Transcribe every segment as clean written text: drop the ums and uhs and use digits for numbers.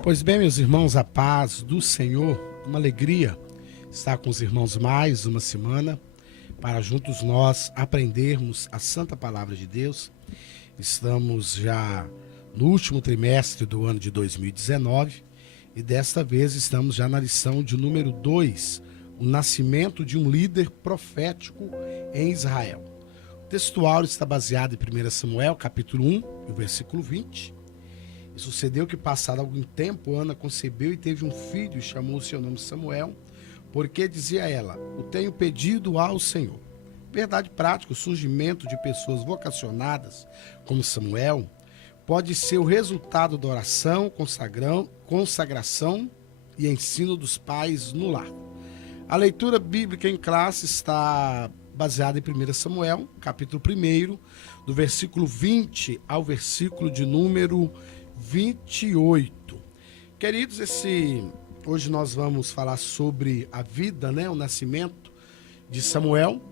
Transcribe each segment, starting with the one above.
Pois bem, meus irmãos, a paz do Senhor, uma alegria estar com os irmãos mais uma semana para juntos nós aprendermos a santa palavra de Deus. Estamos já no último trimestre do ano de 2019 e desta vez estamos já na lição de número 2, o nascimento de um líder profético em Israel. O textual está baseado em 1 Samuel, capítulo 1, o versículo 20. E sucedeu que, passado algum tempo, Ana concebeu e teve um filho, e chamou o seu nome Samuel, porque dizia ela: o tenho pedido ao Senhor. Verdade prática, o surgimento de pessoas vocacionadas como Samuel pode ser o resultado da oração, consagração e ensino dos pais no lar. A leitura bíblica em classe está baseada em 1 Samuel, capítulo 1, do versículo 20 ao versículo de número 28. Queridos, hoje nós vamos falar sobre a vida, o nascimento de Samuel.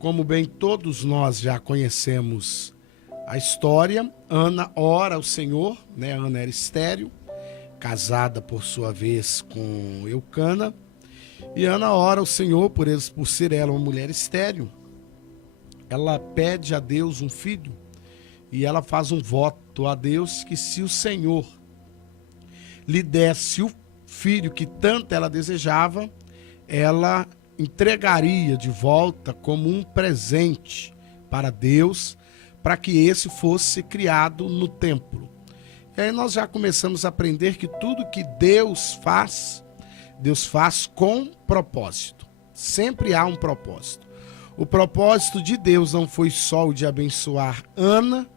Como bem todos nós já conhecemos a história, Ana ora ao Senhor, Ana era estéril, casada por sua vez com Eucana, e Ana ora ao Senhor por ser ela uma mulher estéril. Ela pede a Deus um filho e ela faz um voto a Deus que, se o Senhor lhe desse o filho que tanto ela desejava, ela entregaria de volta como um presente para Deus, para que esse fosse criado no templo. E aí nós já começamos a aprender que tudo que Deus faz com propósito. Sempre há um propósito. O propósito de Deus não foi só o de abençoar Ana,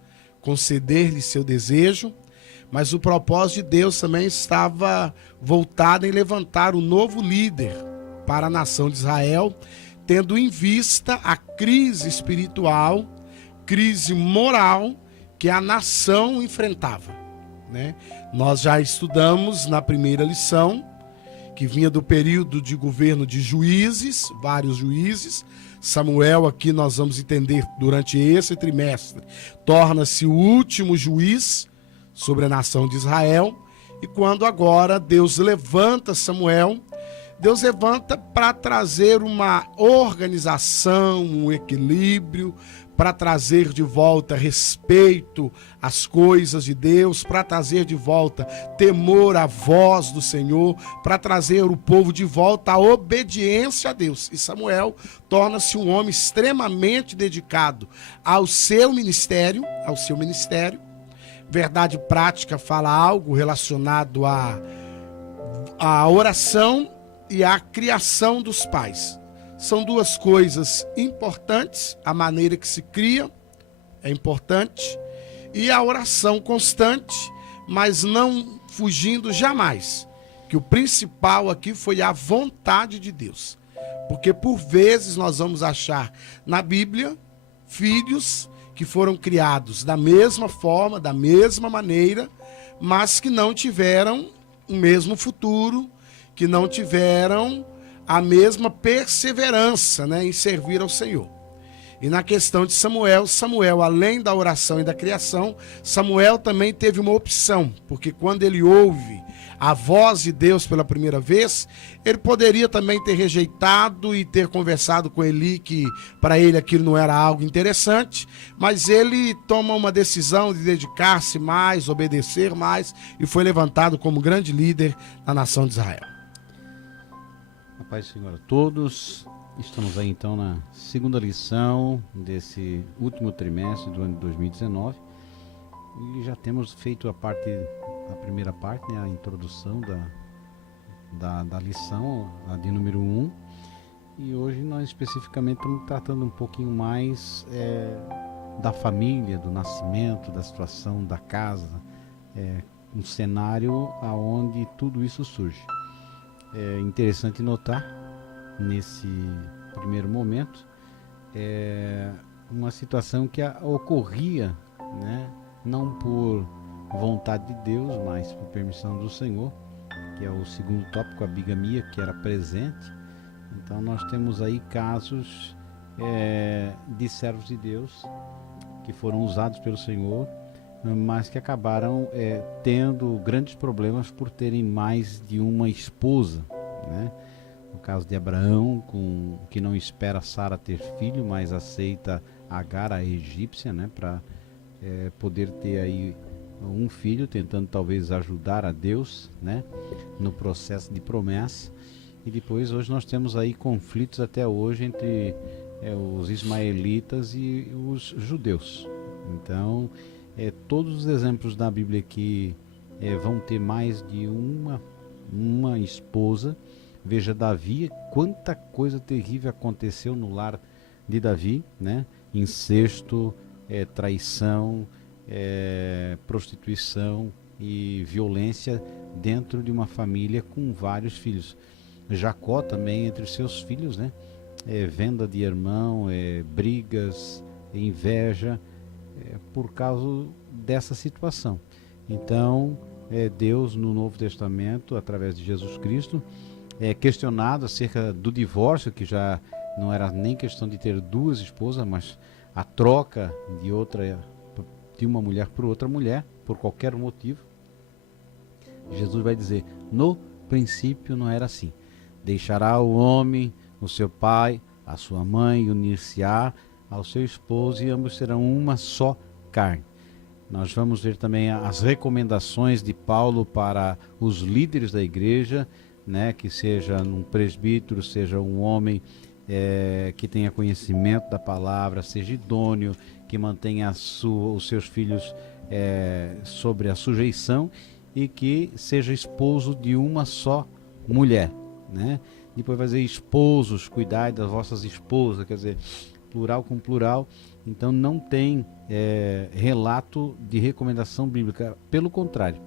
conceder-lhe seu desejo, mas o propósito de Deus também estava voltado em levantar um novo líder para a nação de Israel, tendo em vista a crise espiritual, crise moral que a nação enfrentava. Nós já estudamos na primeira lição, que vinha do período de governo de juízes, vários juízes. Samuel, aqui nós vamos entender durante esse trimestre, torna-se o último juiz sobre a nação de Israel. E quando agora Deus levanta Samuel, Deus levanta para trazer uma organização, um equilíbrio, para trazer de volta respeito às coisas de Deus, para trazer de volta temor à voz do Senhor, para trazer o povo de volta à obediência a Deus. E Samuel torna-se um homem extremamente dedicado ao seu ministério. Verdade prática fala algo relacionado à oração e à criação dos pais. São duas coisas importantes. A maneira que se cria é importante, e a oração constante, mas não fugindo jamais, que o principal aqui foi a vontade de Deus. Porque por vezes nós vamos achar na Bíblia filhos que foram criados da mesma forma, da mesma maneira, mas que não tiveram o mesmo futuro, que não tiveram a mesma perseverança em servir ao Senhor. E na questão de Samuel, além da oração e da criação, Samuel também teve uma opção, porque quando ele ouve a voz de Deus pela primeira vez, ele poderia também ter rejeitado e ter conversado com Eli que para ele aquilo não era algo interessante, mas ele toma uma decisão de dedicar-se mais, obedecer mais, e foi levantado como grande líder na nação de Israel. A paz do Senhor a todos. Estamos aí então na segunda lição desse último trimestre do ano de 2019 e já temos feito a primeira parte, a introdução da lição, a de número 1, e hoje nós especificamente estamos tratando um pouquinho mais da família, do nascimento, da situação da casa, um cenário onde tudo isso surge. É interessante notar, nesse primeiro momento, uma situação que ocorria, não por vontade de Deus, mas por permissão do Senhor, que é o segundo tópico, a bigamia, que era presente. Então nós temos aí casos de servos de Deus que foram usados pelo Senhor mas que acabaram tendo grandes problemas por terem mais de uma esposa, né? No caso de Abraão, que não espera Sara ter filho, mas aceita Agar, a egípcia, né, para poder ter aí um filho, tentando talvez ajudar a Deus, né, no processo de promessa. E depois, hoje nós temos aí conflitos até hoje entre os ismaelitas e os judeus. Então, todos os exemplos da Bíblia que vão ter mais de uma esposa. Veja Davi, quanta coisa terrível aconteceu no lar de Davi, né? Incesto, traição, prostituição e violência dentro de uma família com vários filhos. Jacó também entre os seus filhos, né? Venda de irmão, brigas, inveja, por causa dessa situação. Então, Deus no Novo Testamento, através de Jesus Cristo, questionado acerca do divórcio, que já não era nem questão de ter duas esposas, mas a troca de uma mulher por outra mulher, por qualquer motivo. Jesus vai dizer: no princípio não era assim. Deixará o homem o seu pai, a sua mãe, unir-se-á ao seu esposo, e ambos serão uma só carne. Nós vamos ver também as recomendações de Paulo para os líderes da igreja, né, que seja um presbítero, seja um homem que tenha conhecimento da palavra, seja idôneo, que mantenha os seus filhos sobre a sujeição e que seja esposo de uma só mulher, né? Depois vai dizer: esposos, cuidai das vossas esposas, quer dizer, plural com plural. Então não tem relato de recomendação bíblica, pelo contrário.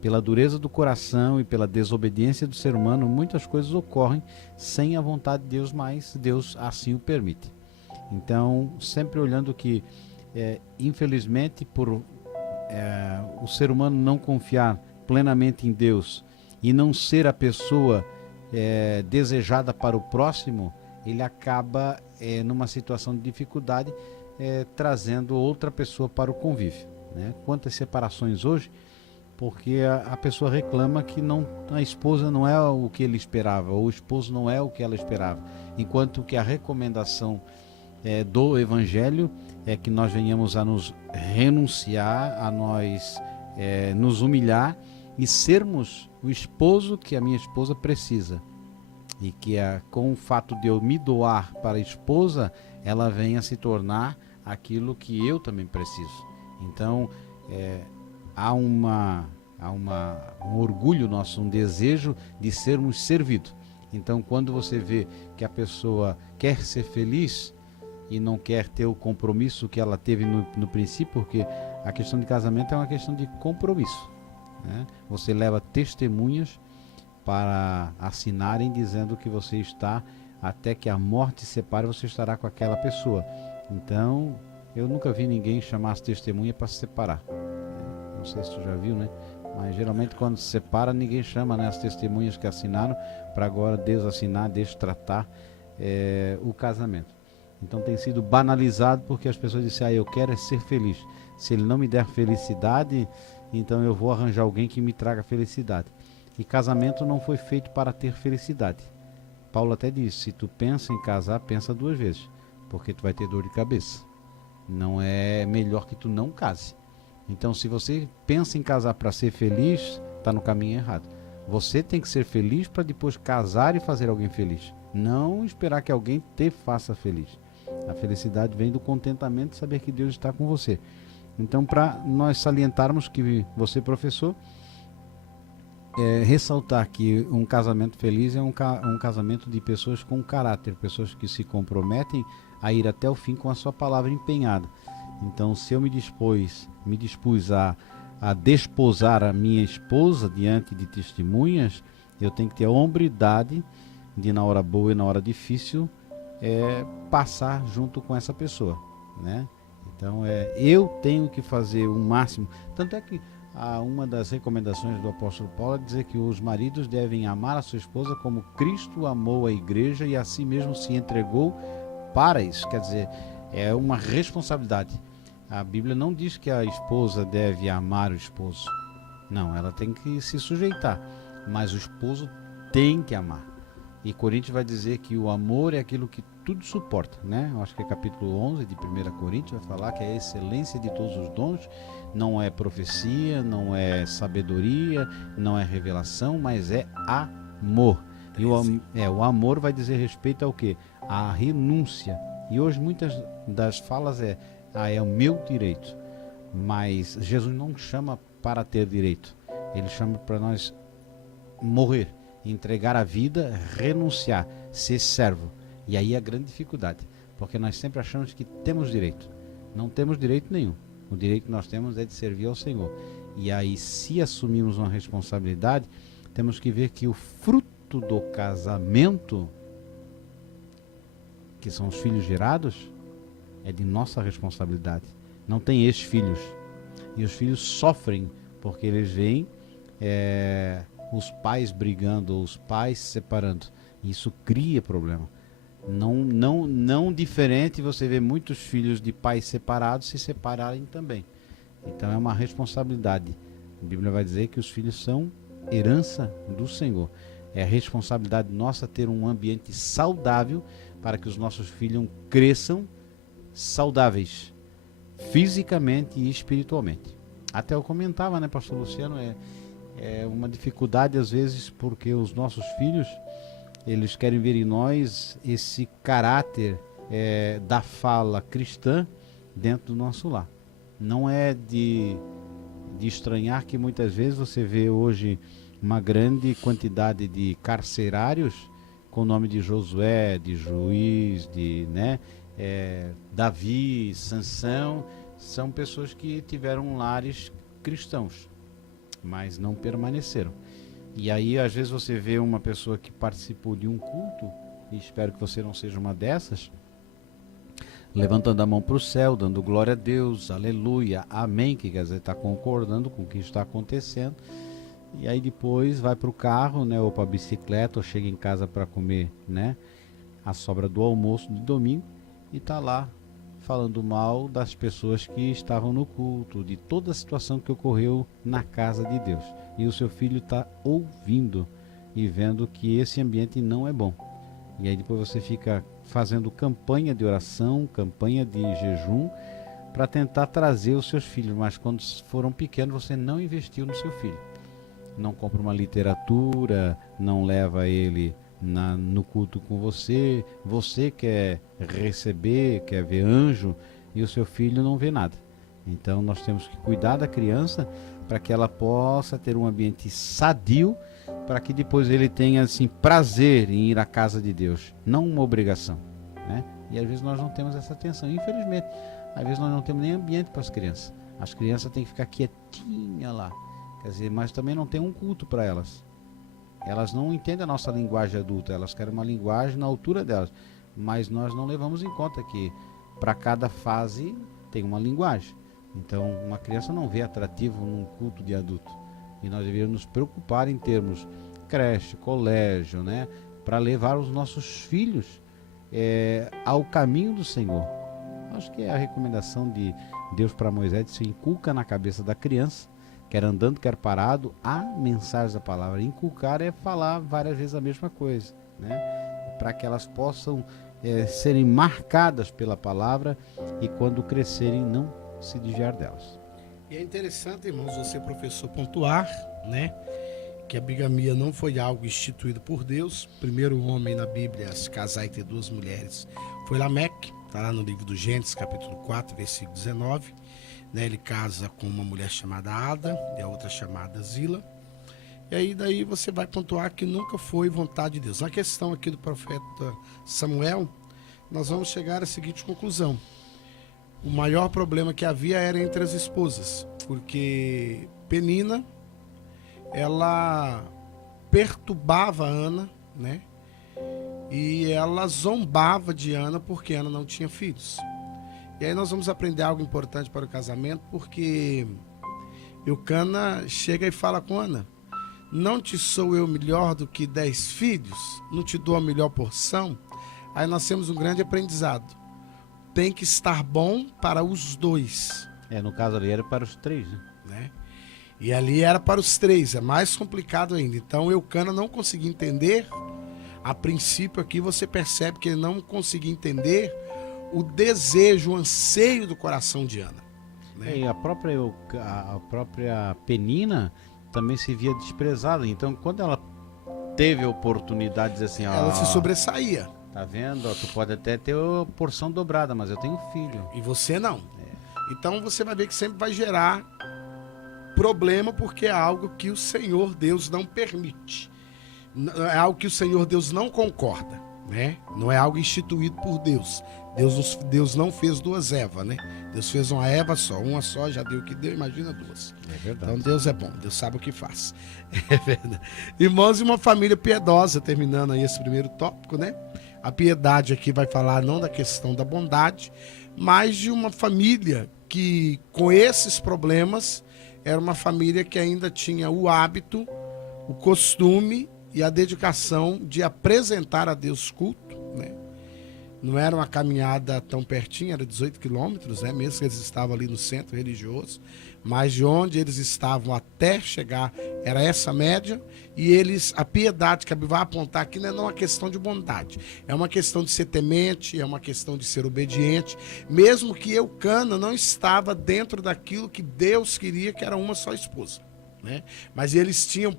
Pela dureza do coração e pela desobediência do ser humano, muitas coisas ocorrem sem a vontade de Deus, mas Deus assim o permite. Então, sempre olhando que, infelizmente, por o ser humano não confiar plenamente em Deus e não ser a pessoa desejada para o próximo, ele acaba numa situação de dificuldade, trazendo outra pessoa para o convívio, né? Quantas separações hoje, porque a pessoa reclama que a esposa não é o que ele esperava, ou o esposo não é o que ela esperava, enquanto que a recomendação do Evangelho é que nós venhamos a nos renunciar, a nós nos humilhar e sermos o esposo que a minha esposa precisa, e que com o fato de eu me doar para a esposa, ela venha se tornar aquilo que eu também preciso. Então, há um orgulho nosso, um desejo de sermos servidos. Então, quando você vê que a pessoa quer ser feliz e não quer ter o compromisso que ela teve no princípio, porque a questão de casamento é uma questão de compromisso, né? Você leva testemunhas para assinarem dizendo que você está, até que a morte separe, você estará com aquela pessoa. Então, eu nunca vi ninguém chamar as testemunhas para se separar. Não sei se tu já viu, né? Mas geralmente quando se separa, ninguém chama, né, as testemunhas que assinaram para agora Deus assinar, Deus tratar o casamento. Então tem sido banalizado porque as pessoas dizem: eu quero ser feliz. Se ele não me der felicidade, então eu vou arranjar alguém que me traga felicidade. E casamento não foi feito para ter felicidade. Paulo até disse: se tu pensa em casar, pensa duas vezes, porque tu vai ter dor de cabeça. Não é melhor que tu não case. Então, se você pensa em casar para ser feliz, está no caminho errado. Você tem que ser feliz para depois casar e fazer alguém feliz. Não esperar que alguém te faça feliz. A felicidade vem do contentamento de saber que Deus está com você. Então, para nós salientarmos que você, professor, ressaltar que um casamento feliz é um casamento de pessoas com caráter, pessoas que se comprometem a ir até o fim com a sua palavra empenhada. Então, se eu me dispus a desposar a minha esposa diante de testemunhas, eu tenho que ter a hombridade de, na hora boa e na hora difícil, passar junto com essa pessoa, né? Então, eu tenho que fazer o máximo. Tanto é que uma das recomendações do apóstolo Paulo é dizer que os maridos devem amar a sua esposa como Cristo amou a igreja e assim mesmo se entregou para isso. Quer dizer, é uma responsabilidade. A Bíblia não diz que a esposa deve amar o esposo. Não, ela tem que se sujeitar. Mas o esposo tem que amar. E Coríntios vai dizer que o amor é aquilo que tudo suporta, né? Eu acho que é capítulo 11 de 1 Coríntios, vai falar que é a excelência de todos os dons, não é profecia, não é sabedoria, não é revelação, mas é amor. E o amor vai dizer respeito ao quê? À renúncia. E hoje muitas das falas é o meu direito. Mas Jesus não chama para ter direito. Ele chama para nós morrer, entregar a vida, renunciar, ser servo. E aí a grande dificuldade, porque nós sempre achamos que temos direito. Não temos direito nenhum. O direito que nós temos é de servir ao Senhor. E aí, se assumimos uma responsabilidade, temos que ver que o fruto do casamento, que são os filhos gerados, é de nossa responsabilidade. Não tem ex-filhos. E os filhos sofrem porque eles veem os pais brigando, os pais se separando. E isso cria problema. Não diferente, você vê muitos filhos de pais separados se separarem também. Então é uma responsabilidade. A Bíblia vai dizer que os filhos são herança do Senhor. É a responsabilidade nossa ter um ambiente saudável para que os nossos filhos cresçam saudáveis, fisicamente e espiritualmente. Até eu comentava, né, pastor Luciano, é uma dificuldade às vezes porque os nossos filhos, eles querem ver em nós esse caráter da fala cristã dentro do nosso lar. Não é de estranhar que muitas vezes você vê hoje uma grande quantidade de carcerários com o nome de Josué, de Juiz, de Davi, Sansão. São pessoas que tiveram lares cristãos, mas não permaneceram. E aí às vezes você vê uma pessoa que participou de um culto, e espero que você não seja uma dessas, levantando a mão para o céu, dando glória a Deus, aleluia, amém, que quer dizer, está concordando com o que está acontecendo, e aí depois vai para o carro, ou para a bicicleta, ou chega em casa para comer, a sobra do almoço de domingo, e está lá falando mal das pessoas que estavam no culto, de toda a situação que ocorreu na casa de Deus. E o seu filho está ouvindo e vendo que esse ambiente não é bom. E aí depois você fica fazendo campanha de oração, campanha de jejum, para tentar trazer os seus filhos. Mas quando foram pequenos, você não investiu no seu filho. Não compra uma literatura, não leva ele no culto com você. Você quer receber, quer ver anjo, e o seu filho não vê nada. Então nós temos que cuidar da criança para que ela possa ter um ambiente sadio, para que depois ele tenha assim, prazer em ir à casa de Deus, não uma obrigação, E às vezes nós não temos essa atenção, infelizmente. Às vezes nós não temos nem ambiente para as crianças. As crianças têm que ficar quietinhas lá, quer dizer, mas também não tem um culto para elas. Elas não entendem a nossa linguagem adulta, elas querem uma linguagem na altura delas, mas nós não levamos em conta que para cada fase tem uma linguagem. Então uma criança não vê atrativo num culto de adulto, e nós deveríamos nos preocupar em termos creche, colégio, para levar os nossos filhos ao caminho do Senhor. Acho que é a recomendação de Deus para Moisés: se inculca na cabeça da criança, quer andando, quer parado, a mensagem da palavra. Inculcar é falar várias vezes a mesma coisa, para que elas possam serem marcadas pela palavra e quando crescerem não se desviar delas. E é interessante, irmãos, você, professor, pontuar, que a bigamia não foi algo instituído por Deus. O primeiro homem na Bíblia a se casar e ter duas mulheres foi Lameque, está lá no livro do Gênesis, capítulo 4, versículo 19. Ele casa com uma mulher chamada Ada e a outra chamada Zila. E aí daí você vai pontuar que nunca foi vontade de Deus. Na questão aqui do profeta Samuel, nós vamos chegar à seguinte conclusão: o maior problema que havia era entre as esposas, porque Penina, ela perturbava Ana, e ela zombava de Ana porque Ana não tinha filhos. E aí nós vamos aprender algo importante para o casamento, porque Eucana chega e fala com Ana: não te sou eu melhor do que 10 filhos? Não te dou a melhor porção? Aí nós temos um grande aprendizado. tem que estar bom para os dois. No caso ali era para os três, né? E ali era para os três, é mais complicado ainda. Então Eucana não conseguia entender. A princípio aqui você percebe que ele não conseguia entender o desejo, o anseio do coração de Ana. Né? E a própria Penina também se via desprezada. Então, quando ela teve a oportunidade de dizer assim... Ela se sobressaía. Tá vendo? Tu pode até ter a porção dobrada, mas eu tenho um filho. E você não. Então você vai ver que sempre vai gerar problema, porque é algo que o Senhor Deus não permite. É algo que o Senhor Deus não concorda, né? Não é algo instituído por Deus. Deus não fez duas Evas, né? Deus fez uma Eva só, uma só já deu o que deu, imagina duas. É verdade. Então Deus é bom, Deus sabe o que faz. É verdade. Irmãos, e uma família piedosa, terminando aí esse primeiro tópico, né? A piedade aqui vai falar não da questão da bondade, mas de uma família que, com esses problemas, era uma família que ainda tinha o hábito, o costume e a dedicação de apresentar a Deus culto, né? Não era uma caminhada tão pertinho, era 18 quilômetros, né? Mesmo que eles estavam ali no centro religioso, mas de onde eles estavam até chegar era essa média, e eles, a piedade que a Bíblia vai apontar aqui não é uma questão de bondade, é uma questão de ser temente, é uma questão de ser obediente, mesmo que Eucana não estava dentro daquilo que Deus queria, que era uma só esposa, né? Mas eles tinham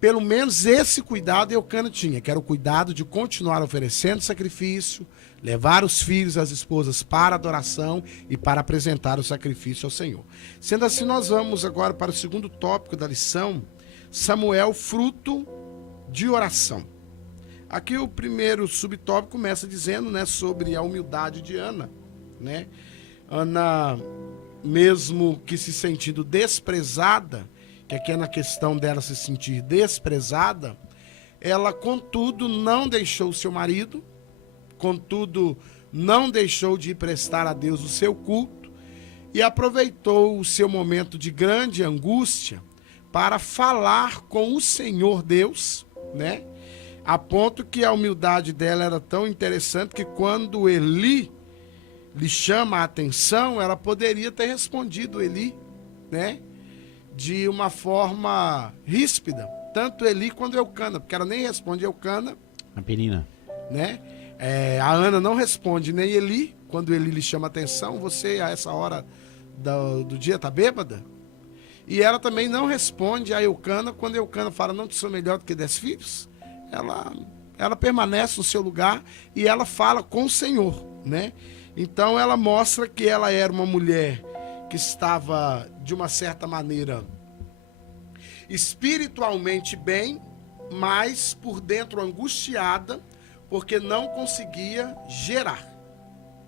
pelo menos esse cuidado Eucana tinha, que era o cuidado de continuar oferecendo sacrifício, levar os filhos e as esposas para a adoração e para apresentar o sacrifício ao Senhor. Sendo assim, nós vamos agora para o segundo tópico da lição, Samuel, fruto de oração. Aqui o primeiro subtópico começa dizendo, né, sobre a humildade de Ana, né? Ana, mesmo que se sentindo desprezada, que aqui é na questão dela se sentir desprezada, ela, contudo, não deixou seu marido, contudo, não deixou de ir prestar a Deus o seu culto e aproveitou o seu momento de grande angústia para falar com o Senhor Deus, né? A ponto que a humildade dela era tão interessante que quando Eli lhe chama a atenção, ela poderia ter respondido Eli, né? De uma forma ríspida, tanto Eli quanto Eucana, porque ela nem responde Eucana. A Penina. Né? A Ana não responde nem Eli, quando Eli lhe chama a atenção, você a essa hora do dia está bêbada? E ela também não responde a Eucana, quando Eucana fala, não te sou melhor do que 10 filhos. Ela permanece no seu lugar e ela fala com o Senhor, né? Então ela mostra que ela era uma mulher que estava, de uma certa maneira, espiritualmente bem, mas por dentro angustiada, porque não conseguia gerar,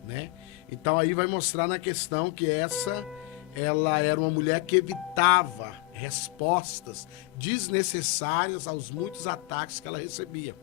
né? Então aí vai mostrar na questão que ela era uma mulher que evitava respostas desnecessárias aos muitos ataques que ela recebia.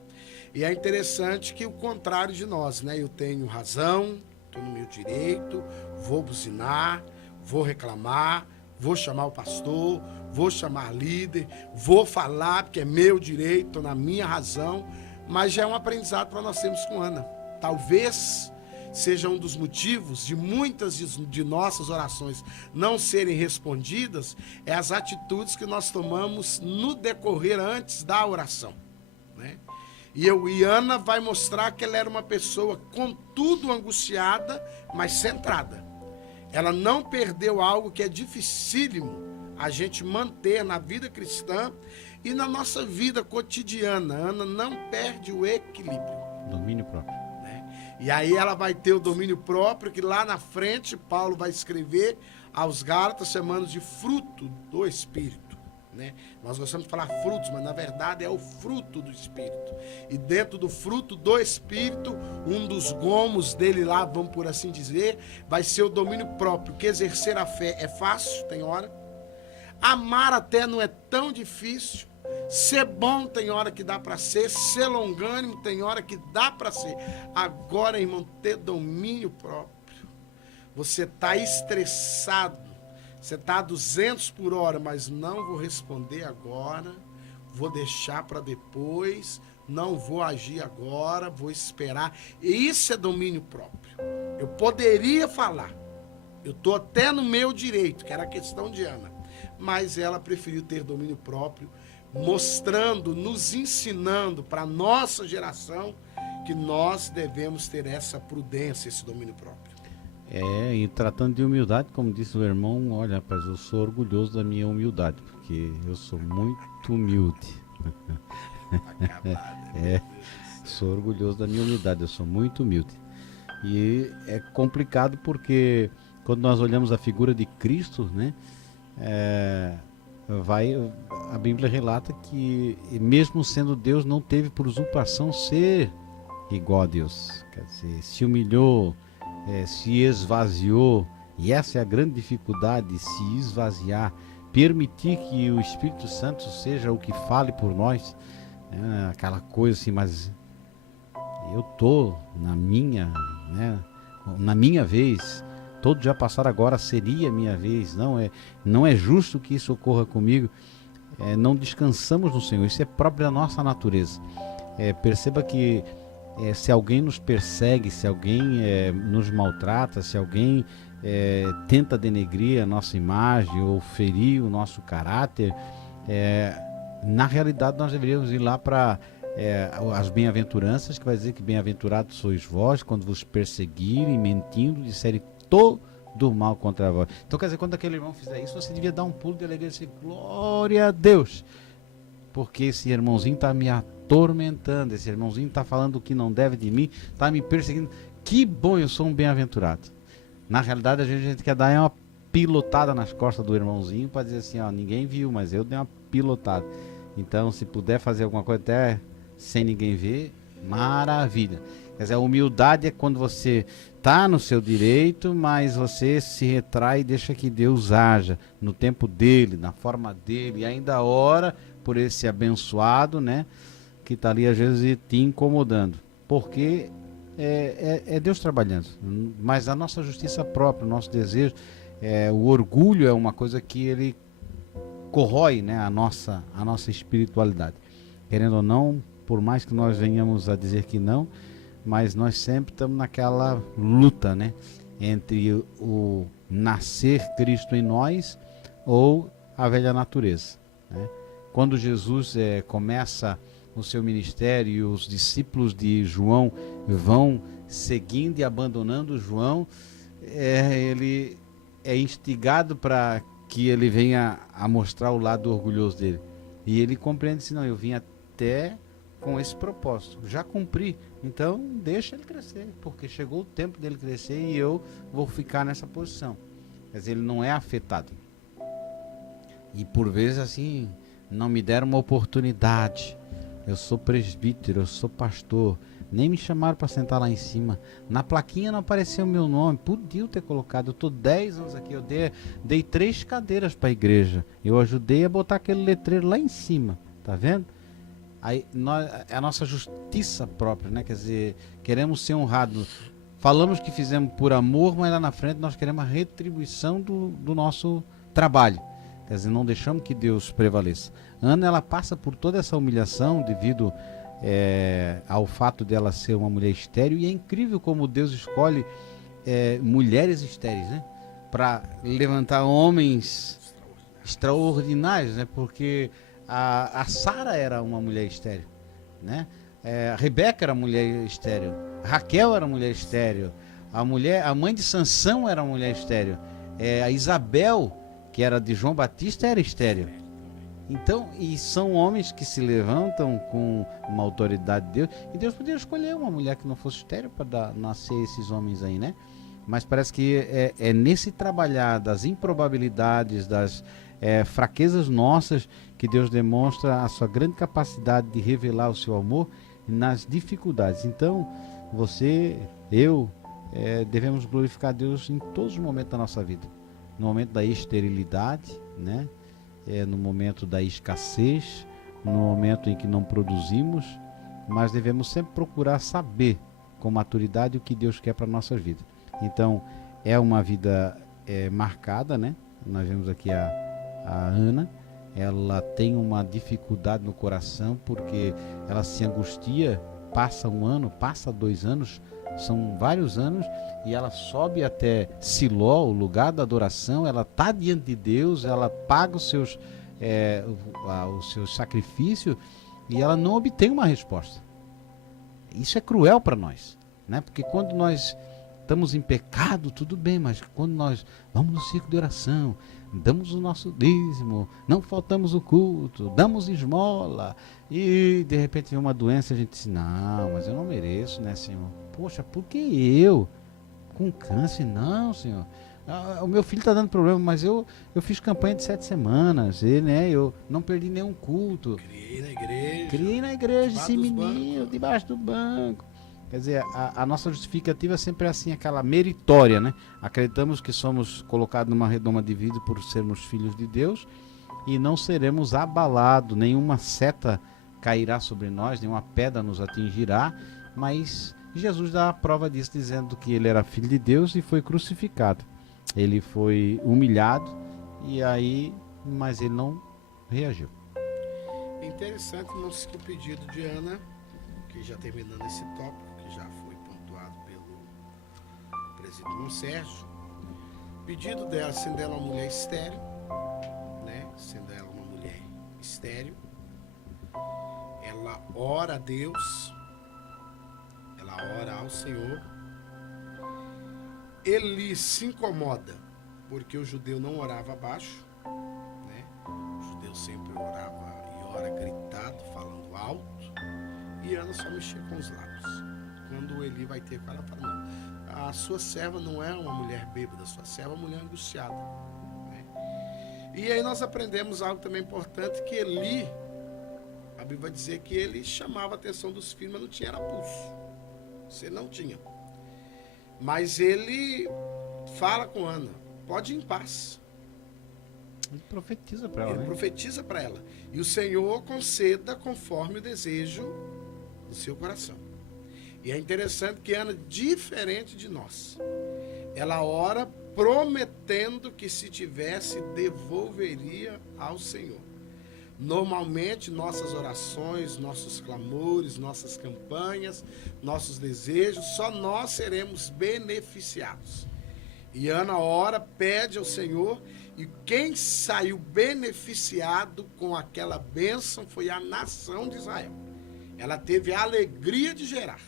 E é interessante que o contrário de nós, né? Eu tenho razão, estou no meu direito, vou buzinar, vou reclamar, vou chamar o pastor, vou chamar líder, vou falar porque é meu direito, estou na minha razão, mas já é um aprendizado para nós termos com Ana. Talvez seja um dos motivos de muitas de nossas orações não serem respondidas, é as atitudes que nós tomamos no decorrer antes da oração, né? E Ana vai mostrar que ela era uma pessoa, contudo angustiada, mas centrada. Ela não perdeu algo que é dificílimo a gente manter na vida cristã e na nossa vida cotidiana. Ana não perde o equilíbrio. Domínio próprio. Né? E aí ela vai ter o domínio próprio, que lá na frente Paulo vai escrever aos Gálatas chamando de fruto do Espírito. Né? Nós gostamos de falar frutos, mas na verdade é o fruto do Espírito. E dentro do fruto do Espírito, um dos gomos dele lá, vamos por assim dizer, vai ser o domínio próprio, que exercer a fé é fácil, tem hora. Amar até não é tão difícil. Ser bom tem hora que dá para ser. Ser longânimo tem hora que dá para ser. Agora, irmão, ter domínio próprio. Você está estressado. Você está a 200 por hora, mas não vou responder agora. vou deixar para depois, não vou agir agora, vou esperar. E isso é domínio próprio. Eu poderia falar, eu estou até no meu direito, que era a questão de Ana, mas ela preferiu ter domínio próprio, mostrando, nos ensinando para a nossa geração que nós devemos ter essa prudência, esse domínio próprio. E tratando de humildade, como disse o irmão, olha, rapaz, eu sou orgulhoso da minha humildade, porque eu sou muito humilde. Sou orgulhoso da minha humildade, eu sou muito humilde. E é complicado porque quando nós olhamos a figura de Cristo, né, a Bíblia relata que mesmo sendo Deus, não teve por usurpação ser igual a Deus. Quer dizer, se humilhou, se esvaziou, e essa é a grande dificuldade, se esvaziar, permitir que o Espírito Santo seja o que fale por nós, aquela coisa assim, mas eu tô na minha vez, todos já passaram, agora seria a minha vez, não é justo que isso ocorra comigo. Não descansamos no Senhor, isso é próprio da nossa natureza. Perceba que se alguém nos persegue, se alguém nos maltrata, se alguém tenta denegrir a nossa imagem ou ferir o nosso caráter, na realidade nós deveríamos ir lá para as bem-aventuranças, que vai dizer que bem-aventurados sois vós quando vos perseguirem, mentindo, disserem todo mal contra vós. Então, quer dizer, quando aquele irmão fizer isso, você devia dar um pulo de alegria e dizer, glória a Deus, porque esse irmãozinho está me atormentando, esse irmãozinho está falando o que não deve de mim, está me perseguindo. Que bom, eu sou um bem-aventurado. Na realidade, a gente quer dar uma pilotada nas costas do irmãozinho para dizer assim, ó, ninguém viu, mas eu dei uma pilotada. Então, se puder fazer alguma coisa até sem ninguém ver, maravilha. Quer dizer, a humildade é quando você está no seu direito, mas você se retrai e deixa que Deus haja no tempo dele, na forma dele, e ainda ora por esse abençoado, né, que está ali às vezes te incomodando, porque é Deus trabalhando, mas a nossa justiça própria, o nosso desejo, o orgulho é uma coisa que ele corrói, né, a nossa espiritualidade, querendo ou não, por mais que nós venhamos a dizer que não, mas nós sempre estamos naquela luta, né, entre o nascer Cristo em nós ou a velha natureza, né? Quando Jesus começa o seu ministério e os discípulos de João vão seguindo e abandonando João, ele é instigado para que ele venha a mostrar o lado orgulhoso dele. E ele compreende assim, não, eu vim até com esse propósito, já cumpri, então deixa ele crescer, porque chegou o tempo dele crescer e eu vou ficar nessa posição. Quer dizer, ele não é afetado. E por vezes assim, não me deram uma oportunidade. Eu sou presbítero, eu sou pastor, nem me chamaram para sentar lá em cima. Na plaquinha não apareceu o meu nome, podia ter colocado. Eu estou 10 anos aqui, eu dei 3 cadeiras para a igreja, eu ajudei a botar aquele letreiro lá em cima, tá vendo? Aí é a nossa justiça própria, né? Quer dizer, queremos ser honrados. Falamos que fizemos por amor, mas lá na frente nós queremos a retribuição do nosso trabalho. Quer dizer, não deixamos que Deus prevaleça. Ana, ela passa por toda essa humilhação devido ao fato dela ser uma mulher estéril, e é incrível como Deus escolhe mulheres estéreis, né, para levantar homens extraordinários, né, porque a Sara era uma mulher estéril, né, a Rebeca era mulher estéril, Raquel era mulher estéril, a mãe de Sansão era mulher estéril, a Isabel, que era de João Batista, era estéril. Então, e são homens que se levantam com uma autoridade de Deus, e Deus poderia escolher uma mulher que não fosse estéril para nascer esses homens aí, né? Mas parece que é nesse trabalhar das improbabilidades, das fraquezas nossas, que Deus demonstra a sua grande capacidade de revelar o seu amor nas dificuldades. Então, você, eu, devemos glorificar Deus em todos os momentos da nossa vida. No momento da esterilidade, né? No momento da escassez, no momento em que não produzimos, mas devemos sempre procurar saber com maturidade o que Deus quer para a nossa vida. Então, é uma vida marcada, né? Nós vemos aqui a Ana, ela tem uma dificuldade no coração porque ela se angustia, passa 1 ano, passa 2 anos, são vários anos, e ela sobe até Siló, o lugar da adoração, ela está diante de Deus, ela paga os seus sacrifícios e ela não obtém uma resposta. Isso é cruel para nós, né? Porque quando nós estamos em pecado, tudo bem, mas quando nós vamos no ciclo de oração, damos o nosso dízimo, não faltamos o culto, damos esmola, e de repente vem uma doença, a gente diz, não, mas eu não mereço, né, Senhor? Poxa, por que eu? Com câncer? Não, Senhor. O meu filho está dando problema, mas eu fiz campanha de 7 semanas, eu não perdi nenhum culto. Criei na igreja esse menino, debaixo do banco. Quer dizer, a nossa justificativa sempre é assim, aquela meritória, né? Acreditamos que somos colocados numa redoma de vida por sermos filhos de Deus e não seremos abalados, nenhuma seta cairá sobre nós, nenhuma pedra nos atingirá, mas Jesus dá a prova disso, dizendo que ele era filho de Deus e foi crucificado. Ele foi humilhado, mas ele não reagiu. É interessante, irmãos, que o pedido de Ana, que já terminando esse tópico, que já foi pontuado pelo presidente Sérgio, o pedido dela, sendo ela uma mulher estéril, né? Sendo ela uma mulher estéril, ela ora a Deus, ela ora ao Senhor. Ele se incomoda, porque o judeu não orava baixo, né? O judeu sempre orava e ora gritado, falando alto, e Ana só mexia com os lábios. Quando Eli vai ter com ela, fala, não, a sua serva não é uma mulher bêbada, a sua serva é uma mulher angustiada, né? E aí nós aprendemos algo também importante, que Eli, a Bíblia vai dizer que ele chamava a atenção dos filhos, mas não tinha era pulso. Você não tinha. Mas ele fala com Ana, pode ir em paz. Ele profetiza para ela. Ele profetiza para ela. E o Senhor conceda conforme o desejo do seu coração. E é interessante que Ana, diferente de nós, ela ora prometendo que se tivesse, devolveria ao Senhor. Normalmente, nossas orações, nossos clamores, nossas campanhas, nossos desejos, só nós seremos beneficiados. E Ana ora, pede ao Senhor, e quem saiu beneficiado com aquela bênção foi a nação de Israel. Ela teve a alegria de gerar.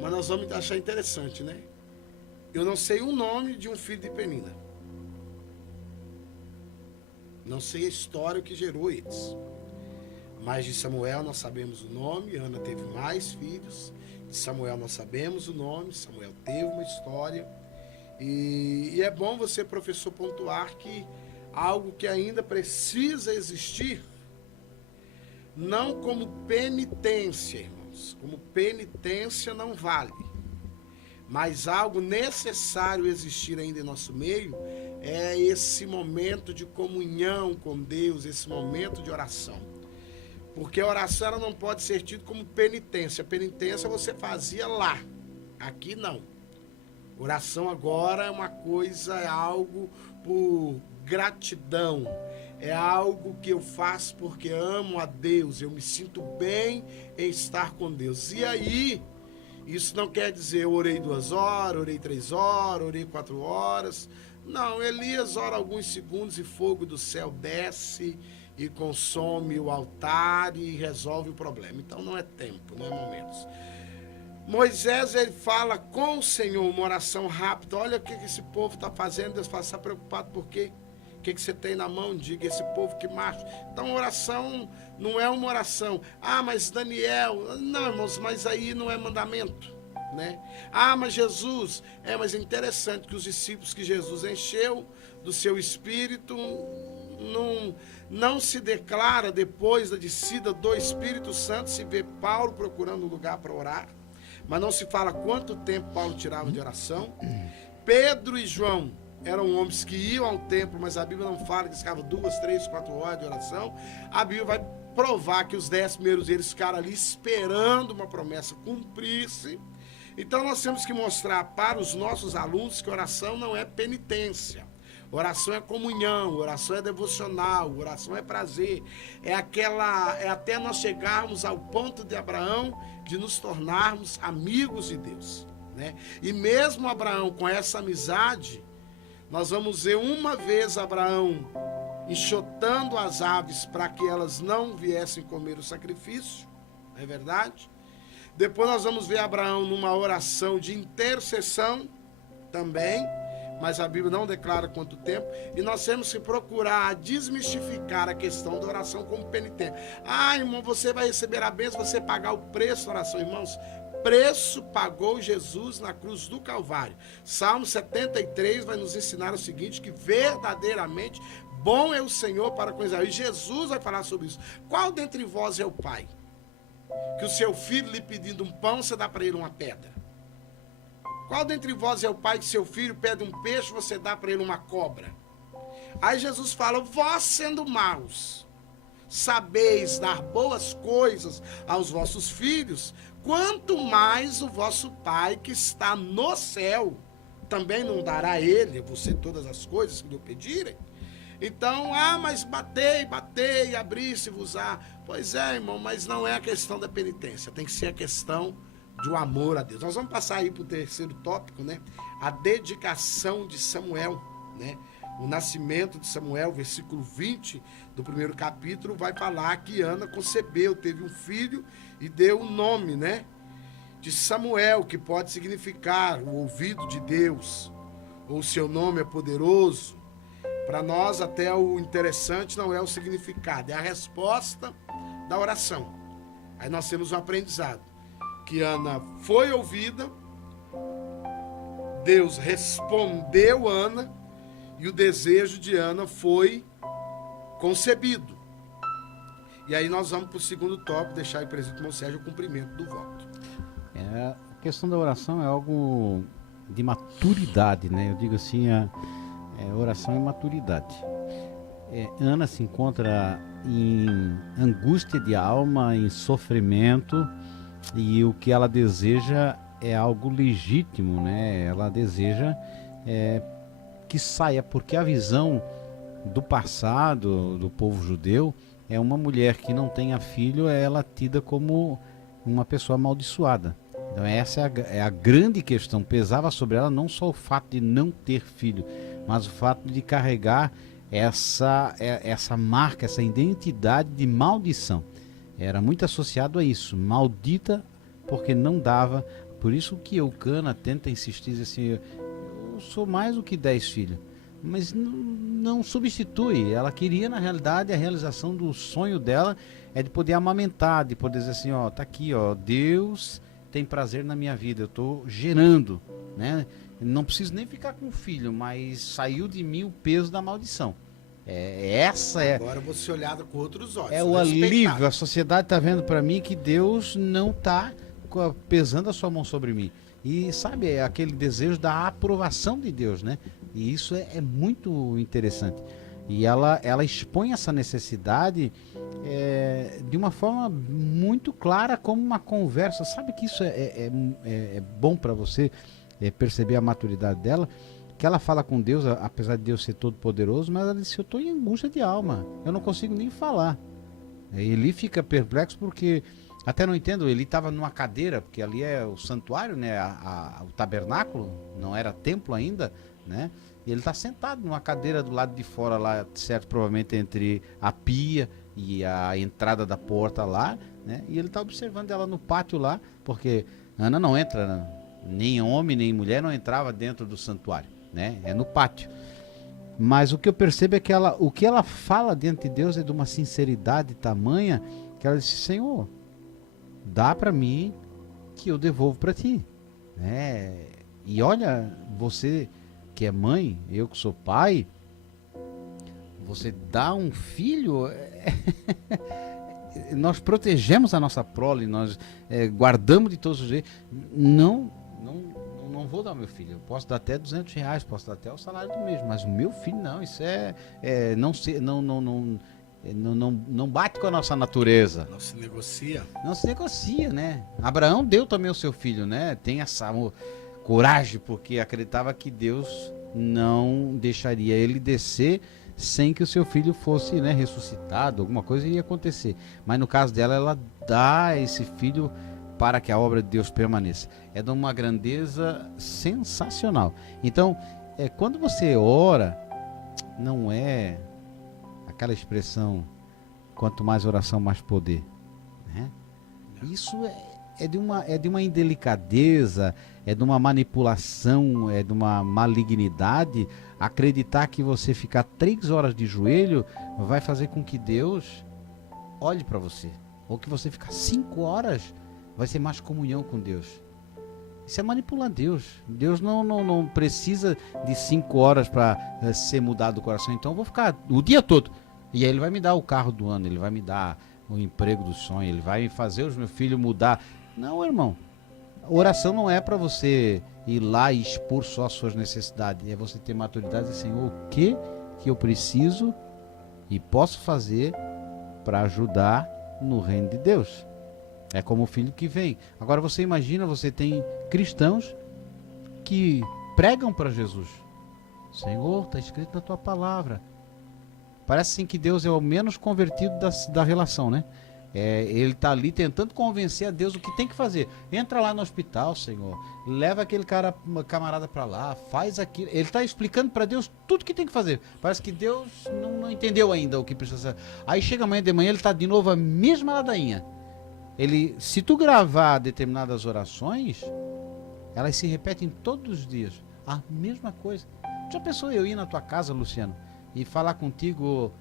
Mas nós vamos achar interessante, né? Eu não sei o nome de um filho de Penina. Não sei a história que gerou eles. Mas de Samuel nós sabemos o nome. Ana teve mais filhos. De Samuel nós sabemos o nome. Samuel teve uma história. E é bom você, professor, pontuar que algo que ainda precisa existir, não como penitência, irmãos. Como penitência não vale. Mas algo necessário existir ainda em nosso meio é esse momento de comunhão com Deus, esse momento de oração. Porque a oração ela não pode ser tida como penitência. Penitência você fazia lá, aqui não. Oração agora é uma coisa, é algo por gratidão. É algo que eu faço porque amo a Deus. Eu me sinto bem em estar com Deus. E aí, isso não quer dizer eu orei 2 horas, orei 3 horas, orei 4 horas. Não, Elias ora alguns segundos e fogo do céu desce e consome o altar e resolve o problema. Então não é tempo, não é momentos. Moisés, ele fala com o Senhor, uma oração rápida. Olha o que esse povo está fazendo. Deus fala, está preocupado por quê? O que você tem na mão? Diga, esse povo que marcha. Então, oração não é uma oração. Ah, mas Daniel... Não, irmãos, mas aí não é mandamento, né? Ah, mas Jesus... mas é interessante que os discípulos que Jesus encheu do seu Espírito... Não se declara depois da descida do Espírito Santo, se vê Paulo procurando um lugar para orar. Mas não se fala quanto tempo Paulo tirava de oração. Pedro e João eram homens que iam ao templo, mas a Bíblia não fala que eles ficavam 2, 3, 4 horas de oração. A Bíblia vai provar que os 10 primeiros deles ficaram ali esperando uma promessa cumprir-se. Então nós temos que mostrar para os nossos alunos que oração não é penitência. Oração é comunhão, oração é devocional, oração é prazer. É até nós chegarmos ao ponto de Abraão de nos tornarmos amigos de Deus, né? E mesmo Abraão com essa amizade, nós vamos ver uma vez Abraão enxotando as aves para que elas não viessem comer o sacrifício, não é verdade? Depois nós vamos ver Abraão numa oração de intercessão também, mas a Bíblia não declara quanto tempo, e nós temos que procurar desmistificar a questão da oração como penitência. Ah, irmão, você vai receber a bênção, você pagar o preço da oração. Irmãos, preço pagou Jesus na cruz do Calvário. Salmo 73 vai nos ensinar o seguinte, que verdadeiramente bom é o Senhor para com Israel. E Jesus vai falar sobre isso. Qual dentre vós é o pai? Que o seu filho lhe pedindo um pão, você dá para ele uma pedra. Qual dentre vós é o pai que seu filho pede um peixe, você dá para ele uma cobra? Aí Jesus fala, vós sendo maus, sabeis dar boas coisas aos vossos filhos, quanto mais o vosso Pai que está no céu, também não dará a ele, você, todas as coisas que lhe pedirem? Então, mas batei, abri-se-vos-á. Pois é, irmão, mas não é a questão da penitência, tem que ser a questão do amor a Deus. Nós vamos passar aí para o terceiro tópico, né? A dedicação de Samuel, né? O nascimento de Samuel, versículo 20 do primeiro capítulo, vai falar que Ana concebeu, teve um filho e deu o nome, né? De Samuel, que pode significar o ouvido de Deus, ou seu nome é poderoso. Para nós, até o interessante não é o significado, é a resposta da oração. Aí nós temos um aprendizado, que Ana foi ouvida, Deus respondeu Ana, e o desejo de Ana foi concebido. E aí nós vamos para o segundo tópico, deixar aí presente com o Sérgio o cumprimento do voto. A questão da oração é algo de maturidade, né? Eu digo assim, oração é maturidade. Ana se encontra em angústia de alma, em sofrimento, e o que ela deseja é algo legítimo, né? Ela deseja que saia, porque a visão do passado do povo judeu é uma mulher que não tenha filho, ela tida como uma pessoa amaldiçoada. Então essa é a grande questão. Pesava sobre ela não só o fato de não ter filho, mas o fato de carregar essa marca, essa identidade de maldição. Era muito associado a isso, maldita porque não dava. Por isso que Eucana tenta insistir assim, eu sou mais do que 10 filhos, mas não substitui. Ela queria, na realidade, a realização do sonho dela é de poder amamentar, de poder dizer assim, tá aqui, Deus tem prazer na minha vida, eu estou gerando, né? Não preciso nem ficar com filho, mas saiu de mim o peso da maldição. Agora você olhada com outros olhos. É o alívio. A sociedade está vendo para mim que Deus não está pesando a sua mão sobre mim. E sabe, é aquele desejo da aprovação de Deus, né? E isso é muito interessante. E ela expõe essa necessidade de uma forma muito clara, como uma conversa. Sabe que isso é bom para você perceber a maturidade dela? Que ela fala com Deus, apesar de Deus ser todo poderoso, mas ela disse, eu estou em angústia de alma, eu não consigo nem falar. Eli fica perplexo porque, até não entendo, ele estava numa cadeira, porque ali é o santuário, né? O tabernáculo, não era templo ainda, né? E ele está sentado numa cadeira do lado de fora lá, certo, provavelmente entre a pia e a entrada da porta lá, né? E ele está observando ela no pátio lá, porque Ana não entra, nem homem nem mulher não entrava dentro do santuário, né? É no pátio. Mas o que eu percebo é que o que ela fala diante de Deus é de uma sinceridade tamanha que ela disse, Senhor, dá para mim que eu devolvo para ti, né? E olha, você que é mãe, eu que sou pai, você dá um filho, nós protegemos a nossa prole, nós guardamos de todos os jeitos. Não vou dar meu filho, eu posso dar até R$200, posso dar até o salário do mês, mas o meu filho não, isso não bate com a nossa natureza. Não se negocia. Não se negocia, né? Abraão deu também o seu filho, né? Tem essa coragem, porque acreditava que Deus não deixaria ele descer sem que o seu filho fosse, né, ressuscitado, alguma coisa iria acontecer. Mas no caso dela, ela dá esse filho para que a obra de Deus permaneça. É de uma grandeza sensacional. Então, quando você ora, não é aquela expressão, quanto mais oração, mais poder, né? Isso é de uma indelicadeza, é de uma manipulação, é de uma malignidade. Acreditar que você ficar 3 horas de joelho vai fazer com que Deus olhe para você. Ou que você ficar 5 horas vai ser mais comunhão com Deus. Isso é manipular Deus. Deus não precisa de 5 horas para ser mudado o coração. Então eu vou ficar o dia todo. E aí ele vai me dar o carro do ano, ele vai me dar o emprego do sonho, ele vai fazer os meus filhos mudar. Não, irmão. A oração não é para você ir lá e expor só as suas necessidades. É você ter maturidade e dizer, Senhor, o que eu preciso e posso fazer para ajudar no reino de Deus. É como o filho que vem. Agora você imagina, você tem cristãos que pregam para Jesus. Senhor, está escrito na tua palavra. Parece assim que Deus é o menos convertido da relação, né? Ele está ali tentando convencer a Deus o que tem que fazer. Entra lá no hospital, Senhor. Leva aquele camarada para lá. Faz aquilo. Ele está explicando para Deus tudo que tem que fazer. Parece que Deus não entendeu ainda o que precisa fazer. Aí chega amanhã de manhã, ele está de novo a mesma ladainha. Se tu gravar determinadas orações, elas se repetem todos os dias. A mesma coisa. Já pensou eu ir na tua casa, Luciano, e falar contigo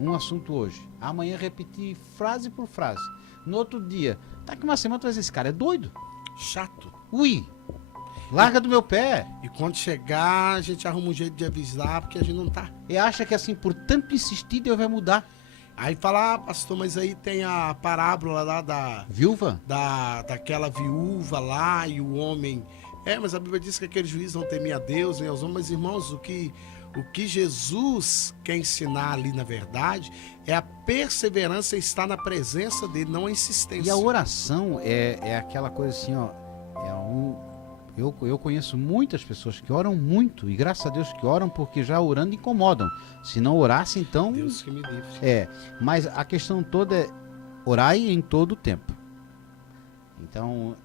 um assunto hoje, amanhã repetir frase por frase, no outro dia, daqui uma semana tu vai dizer, esse cara é doido, chato, ui, larga do meu pé. E quando chegar, a gente arruma um jeito de avisar, porque a gente não tá. E acha que assim, por tanto insistir, Deus vai mudar. Aí fala, pastor, mas aí tem a parábola lá da viúva, daquela viúva lá, e o homem, mas a Bíblia diz que aquele juiz não temia a Deus nem aos homens. Mas irmãos, o que Jesus quer ensinar ali, na verdade, é a perseverança em estar na presença dele, não a insistência. E a oração é aquela coisa assim, ó, eu conheço muitas pessoas que oram muito, e graças a Deus que oram, porque já orando incomodam. Se não orasse, então... Deus que me livre. Mas a questão toda é orar em todo o tempo. Então,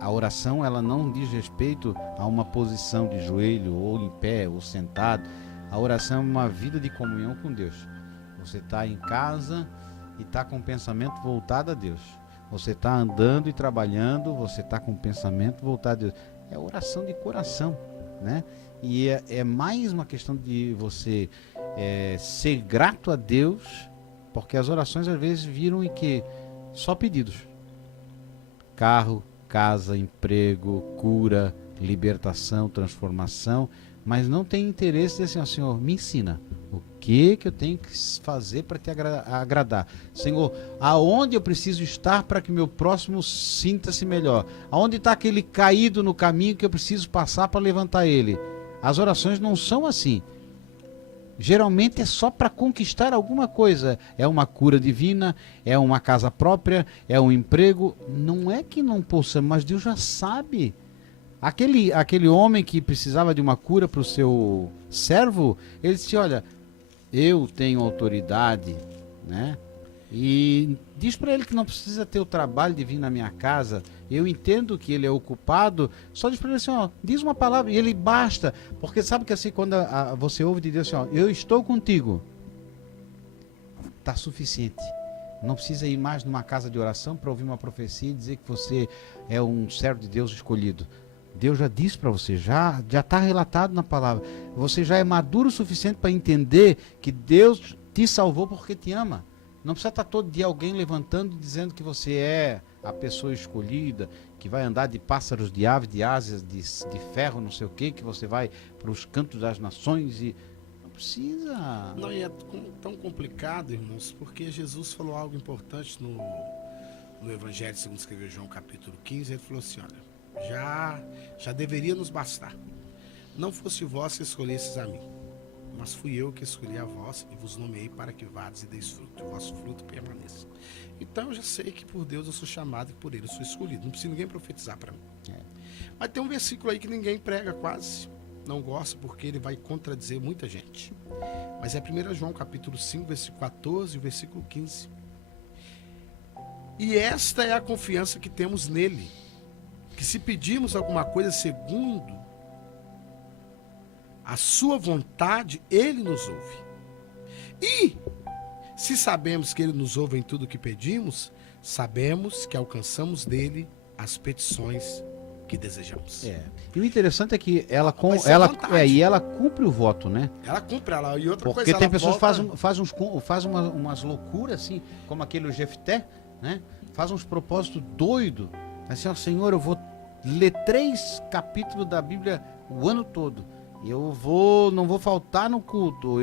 a oração, ela não diz respeito a uma posição de joelho, ou em pé, ou sentado. A oração é uma vida de comunhão com Deus. Você está em casa e está com o pensamento voltado a Deus. Você está andando e trabalhando, você está com o pensamento voltado a Deus. É oração de coração, né? E é mais uma questão de você ser grato a Deus, porque as orações às vezes viram em que só pedidos. Carro, casa, emprego, cura, libertação, transformação, mas não tem interesse de assim, ó, Senhor, me ensina o que eu tenho que fazer para te agradar. Senhor, aonde eu preciso estar para que meu próximo sinta-se melhor? Aonde está aquele caído no caminho que eu preciso passar para levantar ele? As orações não são assim. Geralmente é só para conquistar alguma coisa. É uma cura divina, é uma casa própria, é um emprego. Não é que não possa, mas Deus já sabe. Aquele homem que precisava de uma cura para o seu servo, ele disse, olha, eu tenho autoridade, né? E diz para ele que não precisa ter o trabalho de vir na minha casa. Eu entendo que ele é ocupado. Só diz para ele assim, ó, diz uma palavra e ele basta. Porque sabe que assim, quando você ouve de Deus assim, ó, eu estou contigo, está suficiente. Não precisa ir mais numa casa de oração para ouvir uma profecia e dizer que você é um servo de Deus escolhido. Deus já disse para você, já está relatado na palavra. Você já é maduro o suficiente para entender que Deus te salvou porque te ama. Não precisa estar todo dia alguém levantando e dizendo que você é a pessoa escolhida, que vai andar de pássaros, de aves, de asas, de ferro, não sei o que você vai para os cantos das nações e... Não precisa. Não, e é tão complicado, irmãos, porque Jesus falou algo importante no Evangelho, segundo escreveu João capítulo 15, ele falou assim, olha, já deveria nos bastar. Não fosse vós que escolhesses a mim, mas fui eu que escolhi a vós e vos nomeei para que vades e deis fruto, o vosso fruto permaneça. Então eu já sei que por Deus eu sou chamado e por ele eu sou escolhido. Não precisa ninguém profetizar para mim. Mas tem um versículo aí que ninguém prega quase. não gosto porque ele vai contradizer muita gente. Mas é 1 João capítulo 5, versículo 14 e versículo 15. E esta é a confiança que temos nele, que se pedirmos alguma coisa segundo a sua vontade, ele nos ouve. E se sabemos que ele nos ouve em tudo o que pedimos, sabemos que alcançamos dele as petições que desejamos. E o interessante é que ela cumpre o voto, né? Ela cumpre, ela. E outra Porque coisa, tem ela pessoas que volta... fazem umas loucuras assim, como aquele Jefté, né? Faz uns propósitos doidos. Assim, ó, Senhor, eu vou ler 3 capítulos da Bíblia o ano todo. Não vou faltar no culto,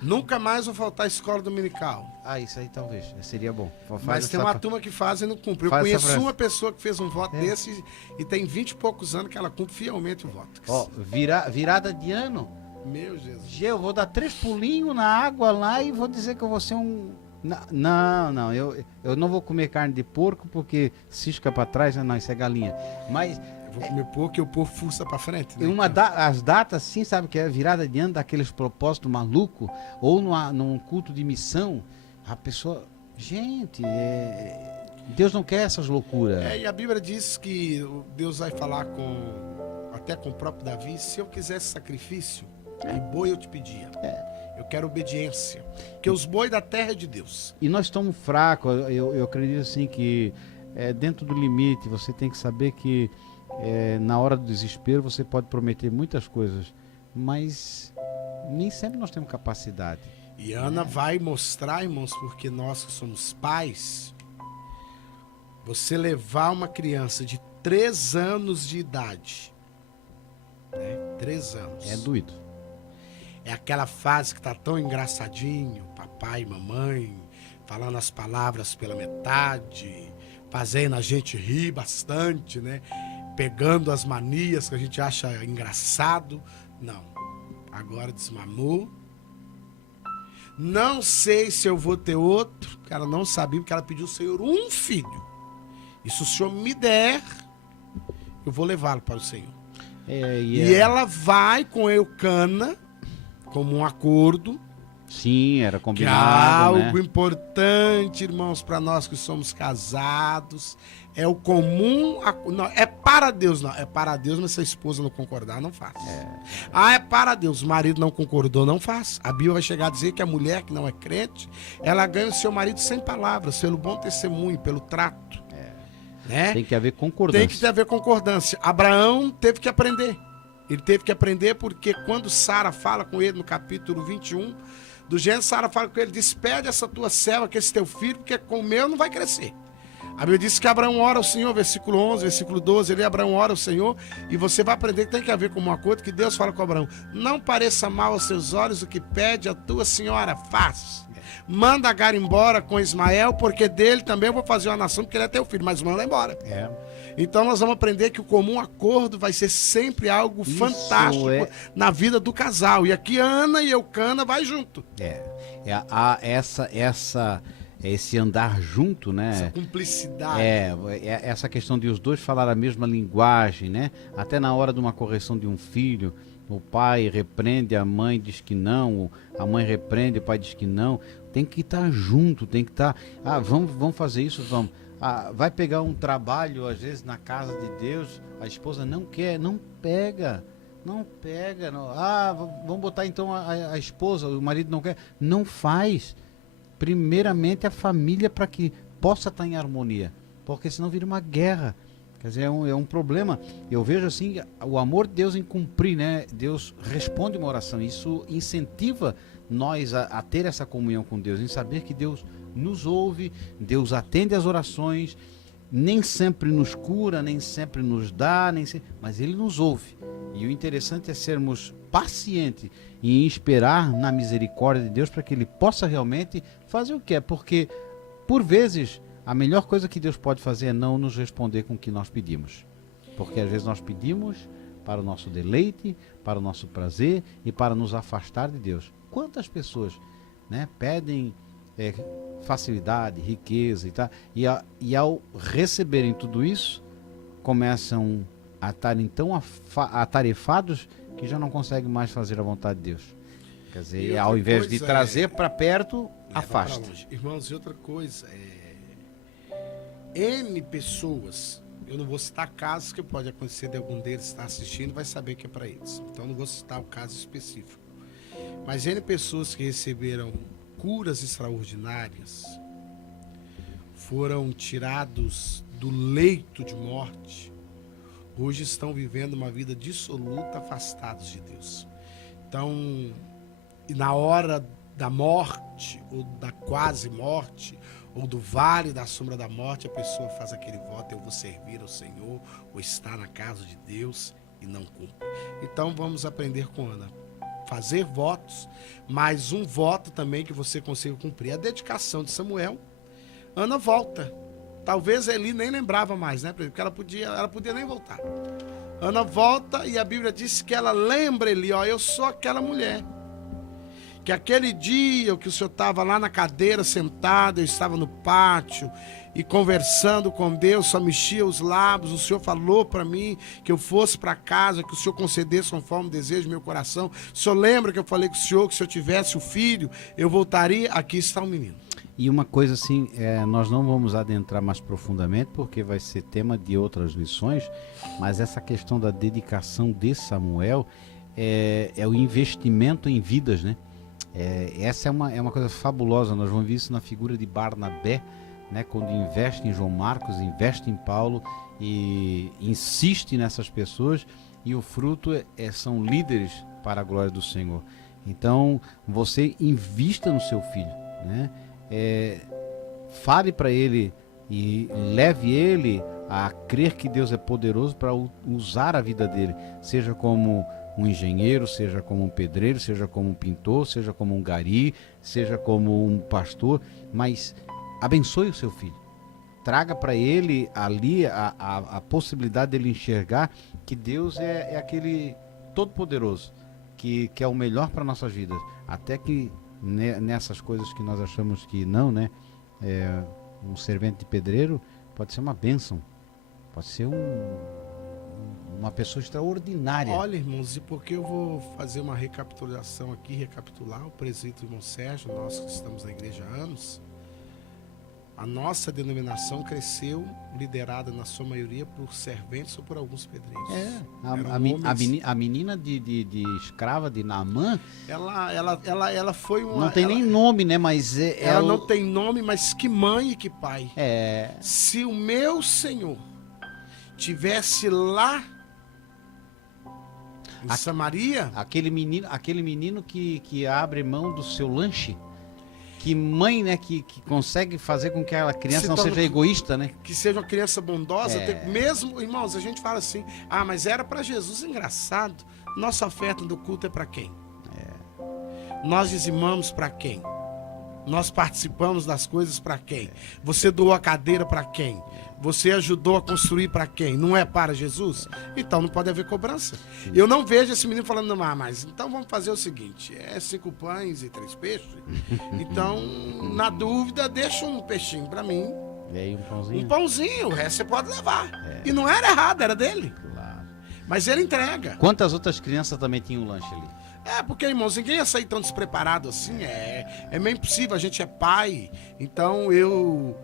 Nunca mais vou faltar à escola dominical. Isso aí talvez, seria bom. Mas tem uma turma que faz e não cumpre. Eu conheço uma pessoa que fez um voto desse e tem 20 e poucos anos que ela cumpre fielmente o voto. Ó, virada de ano. Meu Jesus. Eu vou dar 3 pulinhos na água lá e vou dizer que eu vou ser um... Não, eu não vou comer carne de porco porque cisca pra trás, não, isso é galinha. Mas... eu vou comer porco e o porco fuça pra frente. Né? As datas, sim, sabe que é virada de ano daqueles propósitos malucos, ou num culto de missão, a pessoa... Gente, Deus não quer essas loucuras. E a Bíblia diz que Deus vai falar até com o próprio Davi, se eu quisesse sacrifício, e boi eu te pedia. Eu quero obediência. Porque os bois da terra é de Deus. E nós estamos fracos. Eu acredito assim que dentro do limite você tem que saber que na hora do desespero você pode prometer muitas coisas, mas nem sempre nós temos capacidade. E Ana vai mostrar, irmãos, porque nós que somos pais, você levar uma criança de 3 anos de idade, 3 anos. É doido. É aquela fase que tá tão engraçadinho, papai e mamãe, falando as palavras pela metade, fazendo a gente rir bastante, né? Pegando as manias que a gente acha engraçado. Não. Agora desmamou. Não sei se eu vou ter outro, porque ela não sabia, porque ela pediu ao Senhor um filho. E se o Senhor me der, eu vou levá-lo para o Senhor. E ela vai com Eucana, como um acordo. Sim, era Que combinado, algo importante, irmãos, para nós que somos casados, é o comum, não, é para Deus, não, é para Deus, mas se a esposa não concordar, não faz. É para Deus, o marido não concordou, não faz. A Bíblia vai chegar a dizer que a mulher que não é crente, ela ganha o seu marido sem palavras, pelo bom testemunho, pelo trato. Né? Tem que haver concordância. Tem que haver concordância. Abraão teve que aprender. Ele teve que aprender porque quando Sara fala com ele no capítulo 21 do Gênesis, Sara fala com ele, despede essa tua serva, que esse teu filho, porque com o meu não vai crescer. A Bíblia diz que Abraão ora ao Senhor, versículo 11, versículo 12, Abraão ora ao Senhor, e você vai aprender que tem que haver como um acordo, que Deus fala com Abraão, não pareça mal aos seus olhos o que pede a tua senhora, faz. Manda Agar embora com Ismael, porque dele também eu vou fazer uma nação, porque ele é teu filho, mas manda embora. Então nós vamos aprender que o comum acordo vai ser sempre algo fantástico na vida do casal. E aqui Ana e Eucana vai junto. Esse andar junto, né? Essa cumplicidade. Essa questão de os dois falar a mesma linguagem, né? Até na hora de uma correção de um filho, o pai repreende, a mãe diz que não, a mãe repreende, o pai diz que não. Tem que estar junto, tem que estar... vamos fazer isso, vamos. Vai pegar um trabalho, às vezes, na casa de Deus, a esposa não quer, não pega. Não. Vamos botar então a esposa, o marido não quer. Não faz. Primeiramente a família, para que possa estar em harmonia, porque senão vira uma guerra. Quer dizer, é um problema. Eu vejo assim, o amor de Deus em cumprir, né? Deus responde uma oração, isso incentiva nós a ter essa comunhão com Deus, em saber que Deus nos ouve, Deus atende às orações, nem sempre nos cura, nem sempre nos dá, mas Ele nos ouve. E o interessante é sermos pacientes em esperar na misericórdia de Deus para que Ele possa realmente fazer o que é, porque por vezes a melhor coisa que Deus pode fazer é não nos responder com o que nós pedimos, porque às vezes nós pedimos para o nosso deleite, para o nosso prazer e para nos afastar de Deus. Quantas pessoas, né, pedem facilidade, riqueza e tal, e ao receberem tudo isso, começam a estarem tão atarefados que já não consegue mais fazer a vontade de Deus. Quer E dizer, outra ao invés de coisa trazer para perto, leva pra afasta. longe. Irmãos, e outra coisa, N pessoas, eu não vou citar casos que pode acontecer de algum deles estar assistindo e vai saber que é para eles. Então não vou citar o caso específico. Mas N pessoas que receberam curas extraordinárias, foram tirados do leito de morte, hoje estão vivendo uma vida dissoluta, afastados de Deus. Então, e na hora da morte, ou da quase morte, ou do vale da sombra da morte, a pessoa faz aquele voto: eu vou servir ao Senhor, ou estar na casa de Deus, e não cumpre. Então vamos aprender com Ana. Fazer votos, mas um voto também que você consiga cumprir. A dedicação de Samuel, Ana volta. Talvez Eli nem lembrava mais, né? Porque ela podia nem voltar. Ana volta e a Bíblia diz que ela lembra Eli: ó, eu sou aquela mulher. Que aquele dia que o senhor estava lá na cadeira sentado, eu estava no pátio e conversando com Deus, só mexia os lábios, o senhor falou para mim que eu fosse para casa, que o senhor concedesse conforme o desejo do meu coração. O senhor lembra que eu falei com o senhor que se eu tivesse o filho, eu voltaria? Aqui está o menino. E uma coisa assim, nós não vamos adentrar mais profundamente, porque vai ser tema de outras lições, mas essa questão da dedicação de Samuel é o investimento em vidas, né? Essa é uma coisa fabulosa. Nós vamos ver isso na figura de Barnabé, né? Quando investe em João Marcos, investe em Paulo e insiste nessas pessoas, e o fruto são líderes para a glória do Senhor. Então você invista no seu filho, né? Fale para ele e leve ele a crer que Deus é poderoso para usar a vida dele, seja como um engenheiro, seja como um pedreiro, seja como um pintor, seja como um gari, seja como um pastor, mas abençoe o seu filho. Traga para ele ali a possibilidade dele enxergar que Deus é aquele todo-poderoso, que é o melhor para nossas vidas. Até que nessas coisas que nós achamos que não, né? Um servente de pedreiro pode ser uma bênção, pode ser uma pessoa extraordinária. Olha, irmãos, e porque eu vou fazer uma recapitulação aqui, recapitular o presídio irmão Sérgio, nós que estamos na igreja há anos, a nossa denominação cresceu, liderada na sua maioria por serventes ou por alguns pedreiros. A menina de escrava de Naamã, ela foi uma... não tem nem nome, né? Mas ela não tem nome, mas que mãe e que pai. É. Se o meu Senhor tivesse lá em Samaria, aquele menino que abre mão do seu lanche, que mãe, né, que consegue fazer com que aquela criança não seja egoísta, né? Que seja uma criança bondosa, mesmo, irmãos, a gente fala assim: ah, mas era para Jesus. Engraçado, nossa oferta do culto é para quem? Nós dizimamos para quem? Nós participamos das coisas para quem? Você doou a cadeira para quem? Você ajudou a construir para quem? Não é para Jesus? Então não pode haver cobrança. Eu não vejo esse menino falando: ah, mas então vamos fazer o seguinte: 5 pães e 3 peixes. Então, na dúvida, deixa um peixinho para mim. E aí, um pãozinho? Um pãozinho, o resto você pode levar. E não era errado, era dele. Claro. Mas ele entrega. Quantas outras crianças também tinham lanche ali? Porque, irmãos, ninguém ia sair tão despreparado assim. É meio impossível, a gente é pai. Então eu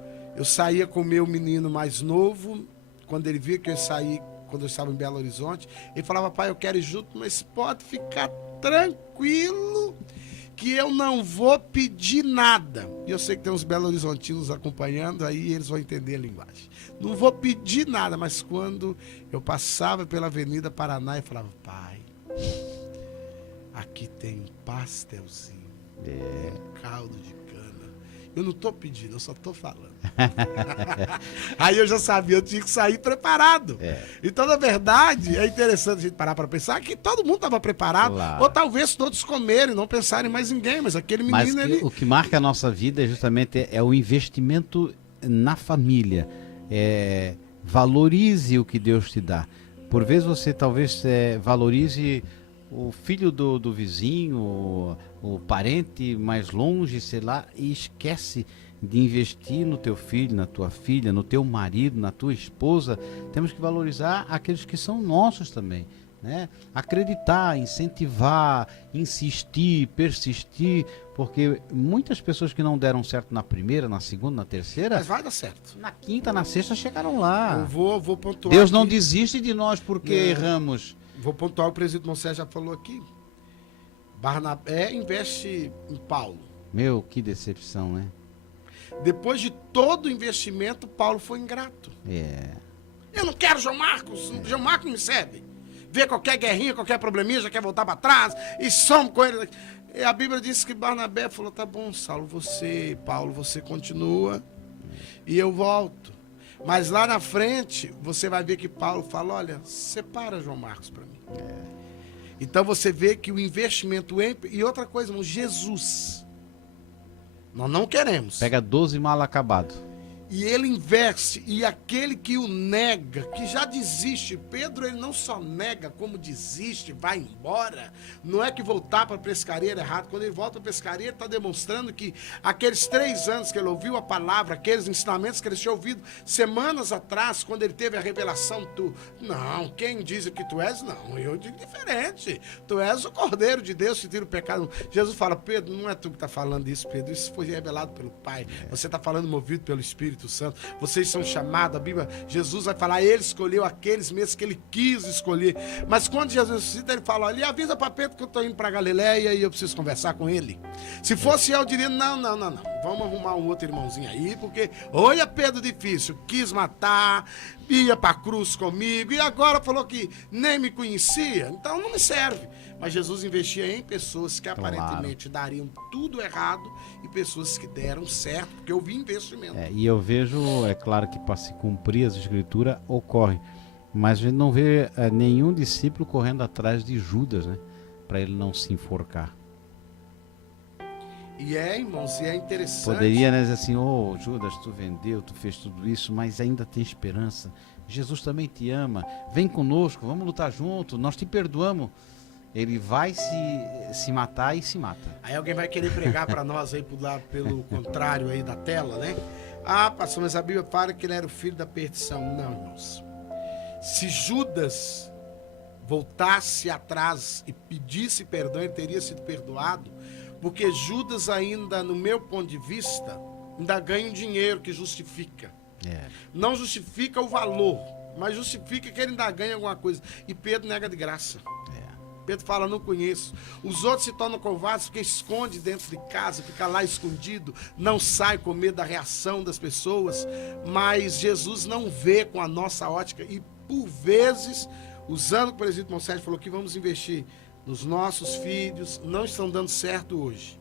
saía com o meu menino mais novo. Quando ele via que eu saí, quando eu estava em Belo Horizonte, ele falava: pai, eu quero ir junto, mas pode ficar tranquilo que eu não vou pedir nada. E eu sei que tem uns Belo Horizontinos acompanhando, aí eles vão entender a linguagem. Não vou pedir nada, mas quando eu passava pela Avenida Paraná, eu falava: pai, aqui tem um pastelzinho, caldo de cana. Eu não estou pedindo, eu só estou falando. Aí eu já sabia, eu tinha que sair preparado. Então, na verdade, é interessante a gente parar para pensar que todo mundo estava preparado. Claro. Ou talvez todos comerem, não pensarem mais em ninguém, mas aquele menino... Mas o que marca a nossa vida justamente é o investimento na família. Valorize o que Deus te dá. Por vezes você talvez valorize o filho do vizinho, o parente mais longe, sei lá, e esquece de investir no teu filho, na tua filha, no teu marido, na tua esposa. Temos que valorizar aqueles que são nossos também. né? Acreditar, incentivar, insistir, persistir, porque muitas pessoas que não deram certo na primeira, na segunda, na terceira, Mas vai dar certo. na quinta, na sexta chegaram lá. Eu vou pontuar. Deus não aqui. desiste de nós porque erramos. Vou pontuar, o presídio Moisés já falou aqui. Barnabé investe em Paulo. Meu, que decepção, né? Depois de todo o investimento, Paulo foi ingrato. É. Eu não quero João Marcos, João Marcos não me serve. Vê qualquer guerrinha, qualquer probleminha, já quer voltar para trás e some com ele. E a Bíblia diz que Barnabé falou, tá bom, Saulo, Paulo, você continua e eu volto. Mas lá na frente, você vai ver que Paulo fala, olha, separa João Marcos para mim. Então você vê que o investimento em... E outra coisa, irmão, Jesus. Nós não queremos. Pega 12 mal acabado. E ele investe, e aquele que o nega, que já desiste, Pedro, ele não só nega, como desiste, vai embora. Não é que voltar para a pescaria era errado. Quando ele volta para a pescaria, ele está demonstrando que aqueles 3 anos que ele ouviu a palavra, aqueles ensinamentos que ele tinha ouvido semanas atrás, quando ele teve a revelação, não, quem diz que tu és? Não, eu digo diferente. Tu és o Cordeiro de Deus que tira o pecado. Jesus fala, Pedro, não é tu que está falando isso, Pedro, isso foi revelado pelo Pai. Você está falando movido pelo Espírito Santo, vocês são chamados, a Bíblia, Jesus vai falar, ele escolheu aqueles mesmos que ele quis escolher, mas quando Jesus ressuscita, ele fala, ele avisa para Pedro que eu estou indo para Galileia e eu preciso conversar com ele. Se fosse eu diria, não, vamos arrumar um outro irmãozinho aí, porque olha Pedro difícil, quis matar, ia para a cruz comigo, e agora falou que nem me conhecia, então não me serve. Mas Jesus investia em pessoas que aparentemente dariam tudo errado e pessoas que deram certo, porque eu vi investimento. E eu vejo, é claro que para se cumprir as escrituras ocorre, mas a gente não vê nenhum discípulo correndo atrás de Judas, né? Para ele não se enforcar. E irmãos, e é interessante. Poderia, né, dizer assim, Judas, tu vendeu, tu fez tudo isso, mas ainda tem esperança. Jesus também te ama, vem conosco, vamos lutar junto, nós te perdoamos. Ele vai se matar e se mata. Aí alguém vai querer pregar para nós aí pelo contrário aí da tela, né? Ah, pastor, mas a Bíblia fala que ele era o filho da perdição. Não, irmãos. Se Judas voltasse atrás e pedisse perdão, ele teria sido perdoado, porque Judas ainda, no meu ponto de vista, ainda ganha um dinheiro que justifica. Não justifica o valor, mas justifica que ele ainda ganha alguma coisa. E Pedro nega de graça. Pedro fala, não conheço. Os outros se tornam covardes porque esconde dentro de casa, fica lá escondido, não sai com medo da reação das pessoas, mas Jesus não vê com a nossa ótica e por vezes, usando o presídio Moisés, falou que vamos investir nos nossos filhos, não estão dando certo hoje,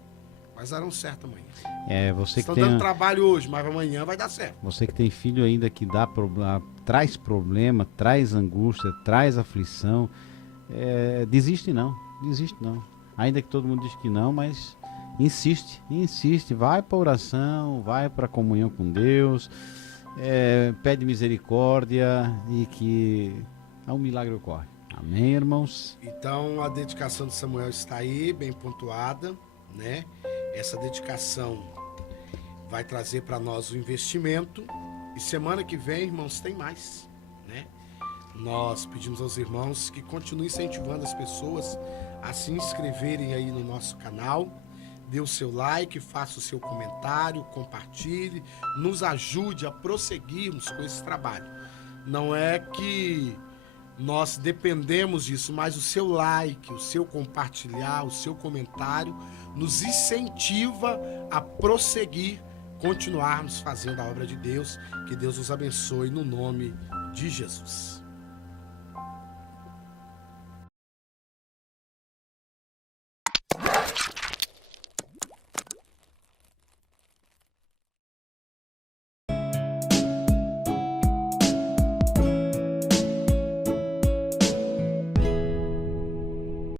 mas darão certo amanhã. Você estão que dando trabalho hoje, mas amanhã vai dar certo. Você que tem filho ainda que traz problema, traz angústia, traz aflição, desiste não. Ainda que todo mundo diz que não, mas insiste, vai para oração, vai para comunhão com Deus, pede misericórdia e que um milagre ocorre. Amém, irmãos? Então a dedicação de Samuel está aí, bem pontuada, né? Essa dedicação vai trazer para nós o investimento e semana que vem, irmãos, tem mais, né? Nós pedimos aos irmãos que continuem incentivando as pessoas a se inscreverem aí no nosso canal, dê o seu like, faça o seu comentário, compartilhe, nos ajude a prosseguirmos com esse trabalho. Não é que nós dependemos disso, mas o seu like, o seu compartilhar, o seu comentário nos incentiva a prosseguir, continuarmos fazendo a obra de Deus. Que Deus nos abençoe no nome de Jesus.